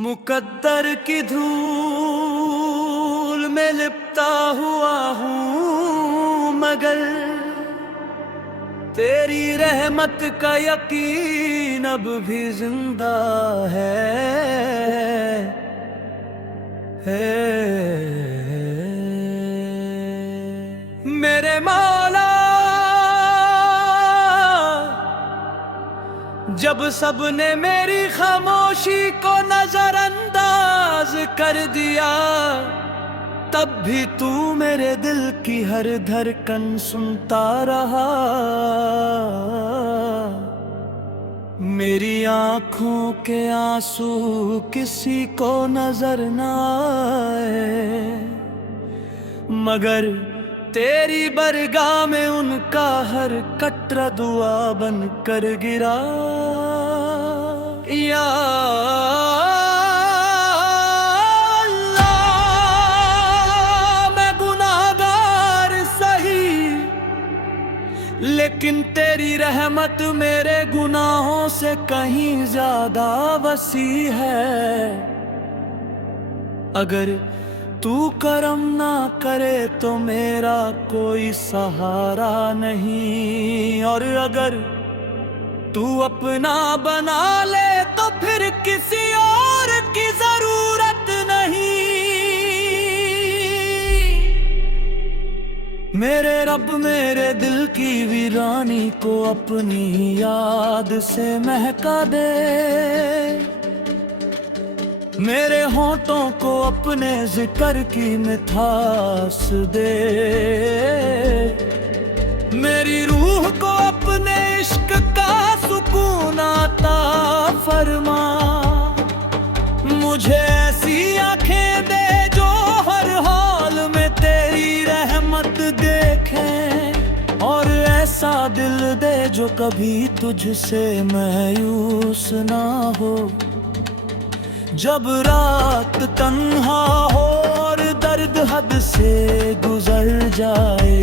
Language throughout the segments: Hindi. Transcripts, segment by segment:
मुकद्दर की धूल में लिपटा हुआ हूँ, मगर तेरी रहमत का यकीन अब भी जिंदा है। मेरे मौला, जब सबने मेरी खामोशी को नजरअंदाज कर दिया, तब भी तू मेरे दिल की हर धड़कन सुनता रहा। मेरी आंखों के आंसू किसी को नजर न आए, मगर तेरी बरगाह में उनका हर कतरा दुआ बन कर गिरा। या अल्लाह, मैं गुनाहगार सही, लेकिन तेरी रहमत मेरे गुनाहों से कहीं ज्यादा वसी है। अगर तू करम ना करे तो मेरा कोई सहारा नहीं, और अगर तू अपना बना ले तो फिर किसी और की जरूरत नहीं। मेरे रब मेरे दिल की वीरानी को अपनी याद से महका दे, मेरे होंठों को अपने जिक्र की मिठास दे, मेरी रूह को अपने इश्क का सुकून अता फरमा। मुझे ऐसी आंखें दे जो हर हाल में तेरी रहमत देखें, और ऐसा दिल दे जो कभी तुझसे मायूस ना हो। जब रात तन्हा हो और दर्द हद से गुजर जाए,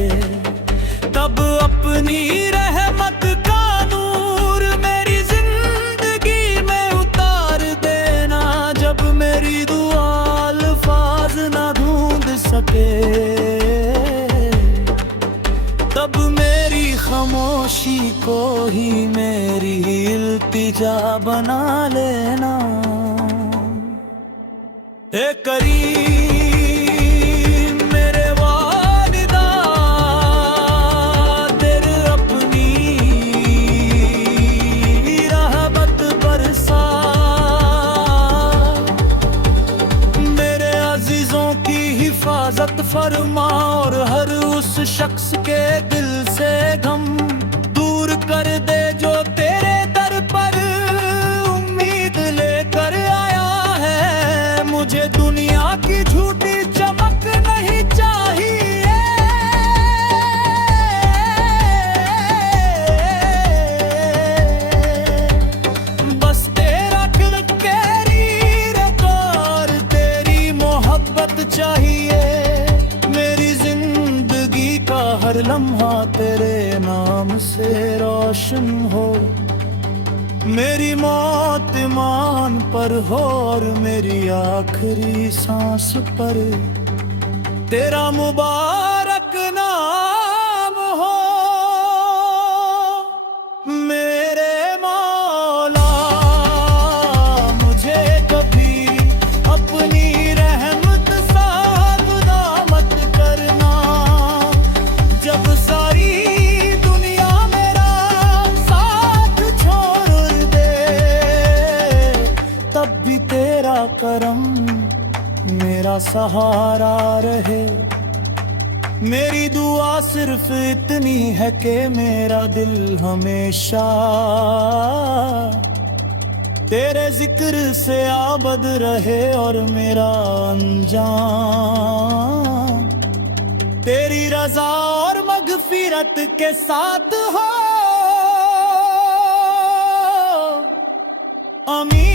तब अपनी रहमत का नूर मेरी जिंदगी में उतार देना। जब मेरी दुआ अल्फाज ना ढूंढ सके, तब मेरी खामोशी को ही मेरी इल्तिजा बना लेना। ए करीम मेरे वालिदा, तेरे अपनी रहमत बरसा। मेरे अजीजों की हिफाजत फरमा, और हर उस शख्स के दिल से गम दूर कर दे जो तेरे दर पर उम्मीद लेकर आया है। मुझे दुनिया की झूठी चमक नहीं चाहिए, बस तेरा और तेरी मोहब्बत चाहिए। मेरी जिंदगी का हर लम्हा तेरे नाम से रोशन हो, मेरी मौत ईमान पर हो, और मेरी आखिरी सांस पर तेरा मुबारक नाम हो। मेरे मौला, मुझे कभी अपनी रहमत साथ ना मत करना। जब सारी दुनिया मेरा साथ छोड़ दे, तब भी तेरा करम मेरा सहारा रहे। मेरी दुआ सिर्फ इतनी है कि मेरा दिल हमेशा तेरे जिक्र से आबद रहे, और मेरा अंजाम तेरी रजा और मगफिरत के साथ हो। आमीन।